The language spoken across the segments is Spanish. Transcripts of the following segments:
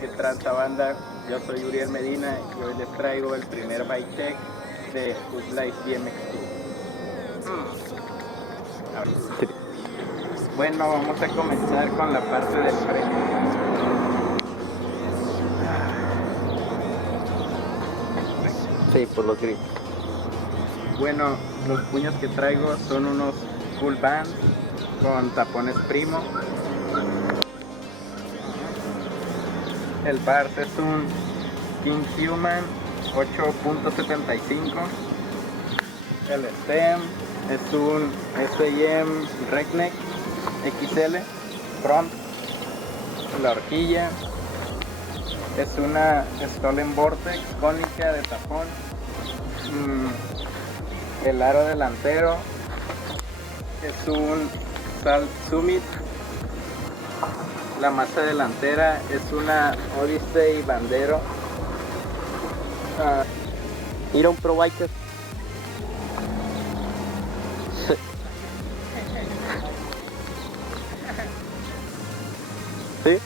¿Qué tranza, banda? Yo soy Uriel Medina y hoy les traigo el primer bike check de Hoodlight BMX2. Bueno, vamos a comenzar con la parte del freno. Sí, por los grips. Bueno, los puños que traigo son unos full bands con tapones primo. El Bars es un King Human 8.75. El stem es un SIM Redneck XL Front. La horquilla es una Stolen Vortex cónica de tapón. El aro delantero es un Salt Summit. La masa delantera es una Odyssey Bandero. Ir a un Pro Biker. ¿Sí?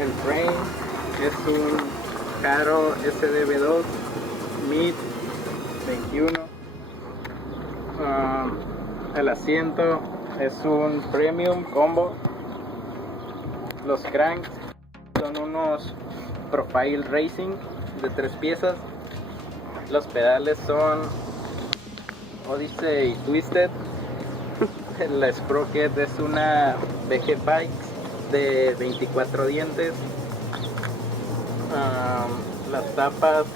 El frame es un Caro SDB2 Mid 21. El asiento es un Premium Combo. Los cranks son unos Profile Racing de 3 piezas. Los pedales son Odyssey Twisted. La sprocket es una BG Bikes de 24 dientes. Las tapas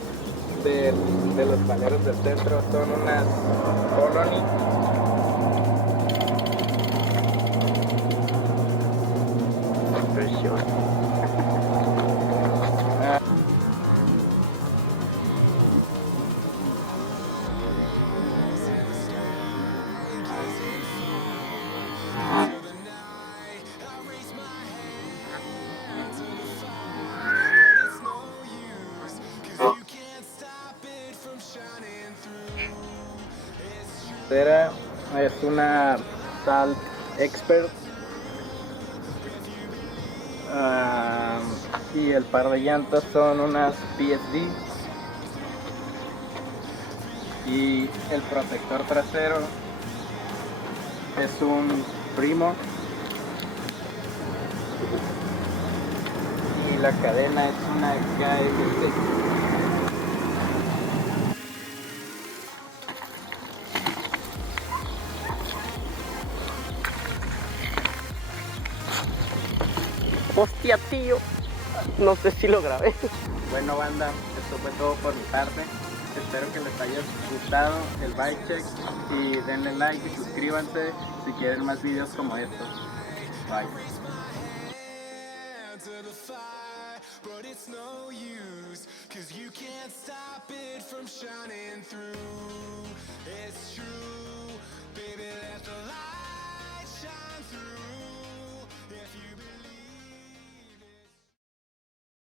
de los paleros del centro son unas Colony. Es una Salt Expert. Y el par de llantas son unas PSD. Y el protector trasero es un Primo. Y la cadena es una KMT. Hostia, tío. No sé si lo grabé. Bueno, banda, esto fue todo por mi parte. Espero que les haya gustado el bike check y denle like y suscríbanse si quieren más videos como estos. Bye. But it's no use, 'cause you can't stop it from shining through.